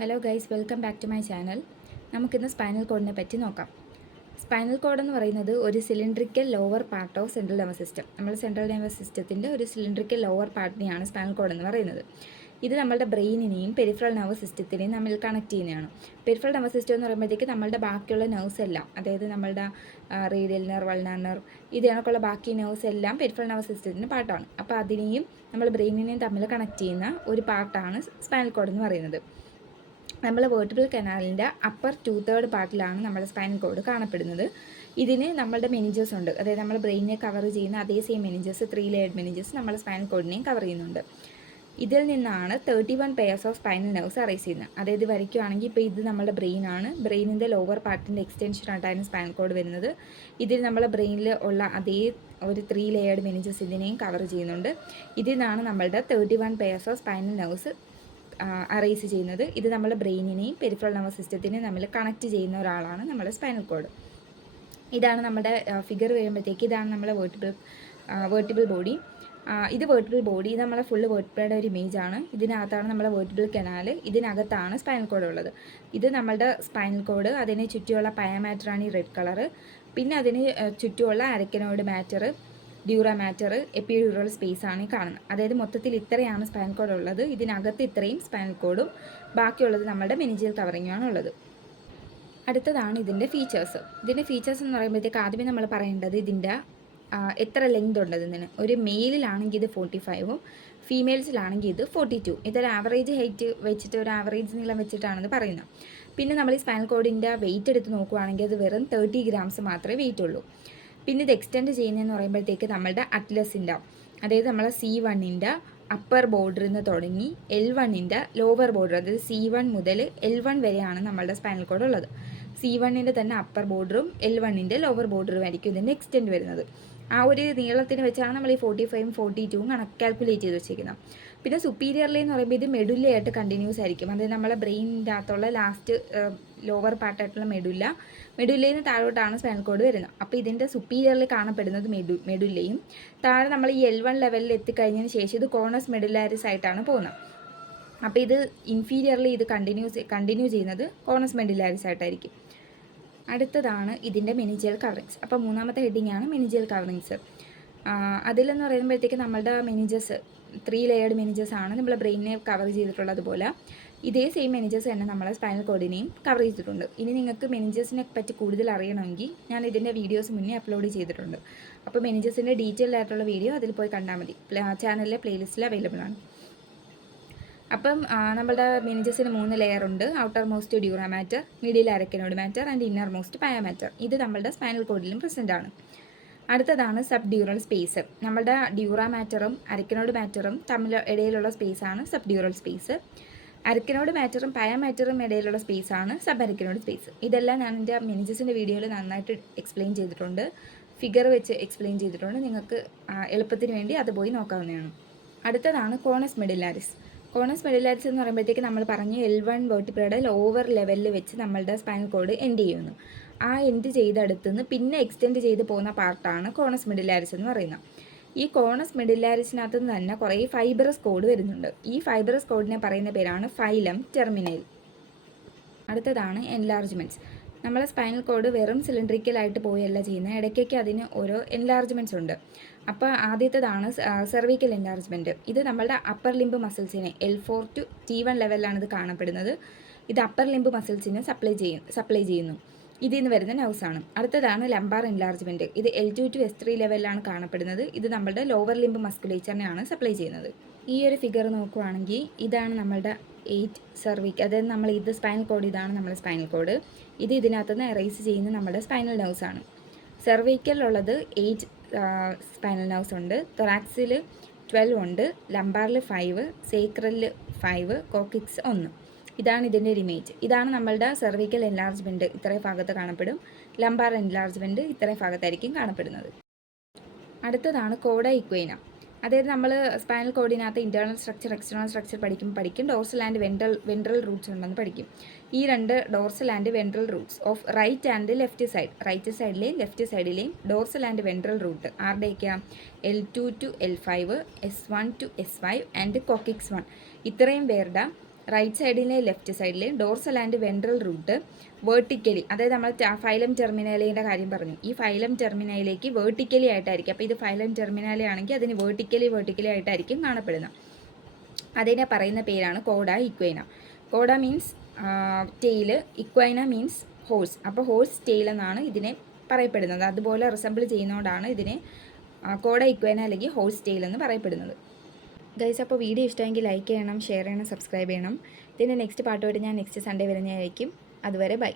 Hello guys, welcome back to my channel. നമുക്കിന്ന് spinal കോഡിനെ പറ്റി നോക്കാം. സ്പൈനൽ കോഡ് എന്ന് പറയുന്നത് ഒരു cylindrical lower part of central nervous system. നമ്മൾ സെൻട്രൽ നെർവസ് സിസ്റ്റത്തിൻ്റെ ഒരു സിലിണ്ട്രിക്കൽ ലോവർ പാർട്ടിനെയാണ് സ്പൈനൽ കോഡ് എന്ന് പറയുന്നത്. ഇത് നമ്മുടെ ബ്രെയിനിനെയും പെരിഫറൽ നെർവസ് സിസ്റ്റത്തിനെയും തമ്മിൽ കണക്ട് ചെയ്യുന്നതാണ്. പെരിഫറൽ നെർവസ് സിസ്റ്റം എന്ന് പറയുമ്പോഴത്തേക്ക് നമ്മളുടെ ബാക്കിയുള്ള നെർവ്സ് എല്ലാം, അതായത് നമ്മളുടെ റേഡിയൽ നെർവ്, അൾനാർ നെർവ്, ഇതിനൊക്കെയുള്ള ബാക്കി നെർവ്സ് എല്ലാം പെരിഫറൽ നെർവസ് സിസ്റ്റത്തിൻ്റെ പാർട്ടാണ്. അപ്പോൾ അതിനെയും നമ്മൾ ബ്രെയിനിനെയും തമ്മിൽ കണക്ട് ചെയ്യുന്ന ഒരു പാർട്ടാണ് സ്പൈനൽ കോഡ് എന്ന് പറയുന്നത്. നമ്മൾ വേർട്ടിബ്രൽ കനാലിൻ്റെ അപ്പർ 2/3 പാർട്ടിലാണ് നമ്മുടെ സ്പൈനൽ കോഡ് കാണപ്പെടുന്നത്. ഇതിന് നമ്മളുടെ മെനിഞ്ചസ് ഉണ്ട്, അതായത് നമ്മൾ ബ്രെയിനിനെ കവർ ചെയ്യുന്ന അതേ സെയിം മെനിഞ്ചസ്, 3 ലെയർഡ് മെനിഞ്ചസ് നമ്മുടെ സ്പൈനൽ കോഡിനെയും കവർ ചെയ്യുന്നുണ്ട്. ഇതിൽ നിന്നാണ് 31 pairs of spinal nerves arise ചെയ്യുന്നത്. അതായത് വരയ്ക്കുകയാണെങ്കിൽ ഇപ്പോൾ ഇത് നമ്മുടെ ബ്രെയിനാണ്, ബ്രെയിനിൻ്റെ ലോവർ പാർട്ടിൻ്റെ എക്സ്റ്റൻഷനായിട്ടാണ് സ്പൈനൽ കോഡ് വരുന്നത്. ഇതിൽ നമ്മുടെ ബ്രെയിനിൽ ഉള്ള അതേ ഒരു 3 ലെയർഡ് മെനിഞ്ചസ് ഇതിനെയും കവർ ചെയ്യുന്നുണ്ട്. ഇതിൽ നിന്നാണ് നമ്മളുടെ 31 pairs of spinal nerves arise ചെയ്യുന്നത്. ഇത് നമ്മുടെ ബ്രെയിനിനെയും പെരിഫറൽ നെർവസ് സിസ്റ്റത്തിനെയും തമ്മിൽ കണക്ട് ചെയ്യുന്ന ഒരാളാണ് നമ്മുടെ സ്പൈനൽ കോഡ്. ഇതാണ് നമ്മുടെ ഫിഗർ വരുമ്പോഴത്തേക്ക്, ഇതാണ് നമ്മുടെ വേർട്ടിബിൾ ബോഡി. ഇത് വേർട്ടിബിൾ ബോഡി, ഇത് നമ്മളെ ഫുള്ള് വേർട്ടിബ്രയുടെ ഒരു ഇമേജാണ്. ഇതിനകത്താണ് നമ്മുടെ വേർട്ടിബിൾ കനാൽ, ഇതിനകത്താണ് സ്പൈനൽ കോഡ് ഉള്ളത്. ഇത് നമ്മളുടെ സ്പൈനൽ കോഡ്, അതിനെ ചുറ്റിയുള്ള പയമാറ്ററാണ് ഈ റെഡ് കളറ്. പിന്നെ അതിന് ചുറ്റുമുള്ള arachnoid mater, dura mater, epidural space ആണ് ഈ കാണുന്നത്. അതായത് മൊത്തത്തിൽ ഇത്രയാണ് സ്പൈനൽ കോഡ് ഉള്ളത്. ഇതിനകത്ത് ഇത്രയും സ്പൈനൽ കോഡും ബാക്കിയുള്ളത് നമ്മുടെ മെനിഞ്ചിയൽ കവറിങ്ങാണ് ഉള്ളത്. അടുത്തതാണ് ഇതിൻ്റെ ഫീച്ചേഴ്സ്. ഇതിൻ്റെ ഫീച്ചേഴ്സ് എന്ന് പറയുമ്പോഴത്തേക്ക് ആദ്യമേ നമ്മൾ പറയേണ്ടത് ഇതിൻ്റെ എത്ര ലെങ്ത് ഉണ്ട്. ഇതിന് ഒരു മെയിലിലാണെങ്കിൽ ഇത് 45ഉം ഫീമെയിൽസിലാണെങ്കിൽ ഇത് 42. ഇതൊരു ആവറേജ് ഹൈറ്റ് വെച്ചിട്ട്, ഒരു ആവറേജ് നീളം വെച്ചിട്ടാണെന്ന് പറയുന്നത്. പിന്നെ നമ്മൾ ഈ സ്പൈനൽ കോഡിൻ്റെ വെയിറ്റ് എടുത്ത് നോക്കുകയാണെങ്കിൽ അത് വെറും 30 ഗ്രാംസ് മാത്രമേ വെയിറ്റ് ഉള്ളൂ. പിന്നെ ഇത് എക്സ്റ്റെൻഡ് ചെയ്യുന്നതെന്ന് പറയുമ്പോഴത്തേക്ക് നമ്മളുടെ അറ്റ്ലസിൻ്റെ, അതായത് നമ്മളെ C1ൻ്റെ അപ്പർ ബോർഡറിൽ നിന്ന് തുടങ്ങി L1ൻ്റെ ലോവർ ബോർഡർ, അതായത് C1 മുതൽ L1 വരെയാണ് നമ്മളുടെ സ്പൈനൽ കോഡ് ഉള്ളത്. C1ൻ്റെ തന്നെ അപ്പർ ബോർഡറും L1ൻ്റെ ലോവർ ബോർഡറും ആയിരിക്കും ഇതിൻ്റെ എക്സ്റ്റെൻഡ് വരുന്നത്. ആ ഒരു നീളത്തിന് വെച്ചാണ് നമ്മൾ ഈ 45ഉം 42ഉം കാൽക്കുലേറ്റ് ചെയ്ത് വെച്ചിരിക്കുന്നത്. പിന്നെ സുപ്പീരിയർലി എന്ന് പറയുമ്പോൾ ഇത് മെഡുല്ലയായിട്ട് കണ്ടിന്യൂസ് ആയിരിക്കും. അതായത് നമ്മളെ ബ്രെയിനിൻ്റെ അകത്തുള്ള ലാസ്റ്റ് ലോവർ പാർട്ടായിട്ടുള്ള മെഡുല്ലയിൽ നിന്ന് താഴോട്ടാണ് സ്പൈനൽ കോഡ് വരുന്നത്. അപ്പോൾ ഇതിൻ്റെ സുപ്പീരിയറിൽ കാണപ്പെടുന്നത് മെഡുല്ലയും, താഴെ നമ്മൾ ഈ L1 ലെവലിൽ എത്തിക്കഴിഞ്ഞതിന് ശേഷം ഇത് കോർണസ് മെഡുലാരിസ് ആയിട്ടാണ് പോകുന്നത്. അപ്പോൾ ഇത് ഇൻഫീരിയർലി ഇത് കണ്ടിന്യൂ ചെയ്യുന്നത് കോർണസ് മെഡുലാരിസ് ആയിട്ടായിരിക്കും. അടുത്തതാണ് ഇതിൻ്റെ മെനിഞ്ചിയൽ കവറിങ്സ്. അപ്പോൾ മൂന്നാമത്തെ ഹെഡിങ് ആണ് മെനിഞ്ചിയൽ കവറിങ്സ്. അതിലെന്ന് പറയുമ്പോഴത്തേക്ക് നമ്മളുടെ മെനിഞ്ചസ് 3 ലെയർഡ് മെനിഞ്ചസ് ആണ് നമ്മൾ ബ്രെയിനിനെ കവർ ചെയ്തിട്ടുള്ളതുപോലെ ഇതേ സെയിം മെനിഞ്ചസ് തന്നെ നമ്മളെ സ്പൈനൽ കോഡിനെയും കവർ ചെയ്തിട്ടുണ്ട്. ഇനി നിങ്ങൾക്ക് മെനിഞ്ചസിനെ പറ്റി കൂടുതൽ അറിയണമെങ്കിൽ ഞാൻ ഇതിൻ്റെ വീഡിയോസ് മുന്നേ അപ്ലോഡ് ചെയ്തിട്ടുണ്ട്. അപ്പോൾ മെനിഞ്ചസിൻ്റെ ഡീറ്റെയിൽഡ് ആയിട്ടുള്ള വീഡിയോ അതിൽ പോയി കണ്ടാൽ മതി, ചാനലിലെ പ്ലേലിസ്റ്റിൽ അവൈലബിൾ ആണ്. അപ്പം നമ്മുടെ മെനിഞ്ചസിന് 3 ലെയർ ഉണ്ട്. Outermost dura mater, middle arachnoid mater and innermost pia mater. ഇത് നമ്മളുടെ സ്പൈനൽ കോഡിലും പ്രസൻ്റ് ആണ്. അടുത്തതാണ് സബ് ഡ്യൂറൽ സ്പേസ്. നമ്മളുടെ ഡ്യൂറ മാറ്ററും അരക്കനോയിഡ് മാറ്ററും തമ്മിൽ ഇടയിലുള്ള സ്പേസാണ് സബ് ഡ്യൂറൽ സ്പേസ്. അരക്കനോയിഡ് മാറ്ററും പയമാറ്ററും ഇടയിലുള്ള സ്പേസാണ് സബ് അരക്കനോയിഡ് സ്പേസ്. ഇതെല്ലാം ഞാൻ എൻ്റെ മെനിഞ്ചസിൻ്റെ വീഡിയോയിൽ നന്നായിട്ട് എക്സ്പ്ലെയിൻ ചെയ്തിട്ടുണ്ട്, ഫിഗർ വെച്ച് എക്സ്പ്ലെയിൻ ചെയ്തിട്ടുണ്ട്. നിങ്ങൾക്ക് എളുപ്പത്തിന് വേണ്ടി അത് പോയി നോക്കാവുന്നതാണ്. അടുത്തതാണ് കോർണസ് മെഡുലാരിസ്. കോർണസ് മെഡുലാരിസ് എന്ന് പറയുമ്പോഴത്തേക്ക് നമ്മൾ പറഞ്ഞ L1 വേർട്ടിബ്രയുടെ ലോവർ ലെവലിൽ വെച്ച് നമ്മളുടെ സ്പൈനൽ കോഡ് എൻഡ് ചെയ്യുന്നു. ആ എൻഡ് ചെയ്തെടുത്തുനിന്ന് പിന്നെ എക്സ്റ്റെൻഡ് ചെയ്ത് പോകുന്ന പാർട്ടാണ് കോർണസ് മെഡുലാരിസ് എന്ന് പറയുന്നത്. ഈ കോർണസ് മെഡുലാരിസിനകത്ത് നിന്ന് തന്നെ കുറേ ഫൈബറസ് കോഡ് വരുന്നുണ്ട്. ഈ ഫൈബറസ് കോഡിനെ പറയുന്ന പേരാണ് ഫൈലം ടെർമിനൽ. അടുത്തതാണ് എൻലാർജ്മെൻറ്റ്സ്. നമ്മളെ സ്പൈനൽ കോഡ് വെറും സിലിണ്ട്രിക്കലായിട്ട് പോയല്ല ചെയ്യുന്നത്, ഇടയ്ക്കൊക്കെ അതിന് ഓരോ എൻലാർജ്മെൻറ്റ്സ് ഉണ്ട്. അപ്പോൾ ആദ്യത്തേതാണ് സെർവിക്കൽ എൻലാർജ്മെൻറ്റ്. ഇത് നമ്മളുടെ upper limb മസിൽസിനെ L4 to T1 ലെവലിലാണ് ഇത് കാണപ്പെടുന്നത്. ഇത് അപ്പർ ലിംബ് മസിൽസിനെ സപ്ലൈ ചെയ്യുന്നു. ഇതിൽ നിന്ന് വരുന്ന നെർവ്സാണ്. അടുത്തതാണ് ലംബാർ എൻലാർജ്മെൻറ്റ്. ഇത് L2 to S3 ലെവലിലാണ് കാണപ്പെടുന്നത്. ഇത് നമ്മളുടെ ലോവർ ലിംബ് മസ്കുലേച്ചറിനെയാണ് സപ്ലൈ ചെയ്യുന്നത്. ഈ ഒരു ഫിഗർ നോക്കുകയാണെങ്കിൽ ഇതാണ് നമ്മളുടെ 8 സെർവിക്ക്, അതായത് നമ്മൾ ഇത് സ്പൈനൽ കോഡ്, ഇതാണ് നമ്മുടെ സ്പൈനൽ കോഡ്. ഇത് ഇതിനകത്തുനിന്ന് എറൈസ് ചെയ്യുന്ന നമ്മുടെ സ്പൈനൽ നെർവ്സാണ്. സെർവിക്കലിലുള്ളത് 8 സ്പൈനൽ നെർവ്സ് ഉണ്ട്. തൊറാക്സിൽ 12 ഉണ്ട്, ലംബാറിൽ 5, സേക്രലിൽ 5, കോക്കിക്സ് 1. ഇതാണ് ഇതിൻ്റെ ഒരു ഇമേജ്. ഇതാണ് നമ്മളുടെ സെർവിക്കൽ എൻലാർജ്മെൻറ്റ്, ഇത്രയും ഭാഗത്ത് കാണപ്പെടും. ലംബാർ എൻലാർജ്മെൻറ്റ് ഇത്രയും ഭാഗത്തായിരിക്കും കാണപ്പെടുന്നത്. അടുത്തതാണ് കോഡ ഇക്വൈന. അതായത് നമ്മൾ സ്പൈനൽ കോഡിനകത്ത് ഇൻറ്റേർണൽ സ്ട്രക്ചർ, എക്സ്റ്റേണൽ സ്ട്രക്ചർ പഠിക്കും. ഡോർസൽ ആൻഡ് വെൻട്രൽ റൂട്ട്സ് ഉണ്ടെന്ന് പഠിക്കും. ഈ 2 dorsal and ventral roots of right and left side, right സൈഡിലെയും ലെഫ്റ്റ് സൈഡിലെയും ഡോർസൽ ആൻഡ് വെൻട്രൽ റൂട്ട് ആരുടെയൊക്കെയാണ്? L2 to L5, S1 to S5 and coccyx 1. ഇത്രയും പേരുടെ right സൈഡിലെ ലെഫ്റ്റ് സൈഡിൽ dorsal and ventral root vertically, അതായത് നമ്മൾ ഫൈലം ടെർമിനാലിയുടെ കാര്യം പറഞ്ഞു, ഈ ഫൈലം ടെർമിനാലിലേക്ക് വേർട്ടിക്കലി ആയിട്ടായിരിക്കും. അപ്പോൾ ഇത് ഫൈലം ടെർമിനാലി ആണെങ്കിൽ അതിന് വേർട്ടിക്കലി ആയിട്ടായിരിക്കും കാണപ്പെടുന്നത്. അതിനെ പറയുന്ന പേരാണ് cauda equina. Cauda means tail, equina means horse. അപ്പോൾ ഹോഴ്സ് ടെയിൽ എന്നാണ് ഇതിനെ പറയപ്പെടുന്നത്. അതുപോലെ റിസംബിൾ ചെയ്യുന്നതുകൊണ്ടാണ് ഇതിനെ കോഡ ഇക്വൈന അല്ലെങ്കിൽ ഹോഴ്സ് ടെയിൽ എന്ന് പറയപ്പെടുന്നത്. ഗൈസ്, അപ്പോൾ വീഡിയോ ഇഷ്ടമെങ്കിൽ ലൈക്ക് ചെയ്യണം, ഷെയർ ചെയ്യണം, സബ്സ്ക്രൈബ് ചെയ്യണം. ഇതിൻ്റെ നെക്സ്റ്റ് പാർട്ടുമായിട്ട് ഞാൻ നെക്സ്റ്റ് സൺഡേ വരുന്നതായിരിക്കും. അതുവരെ ബൈ.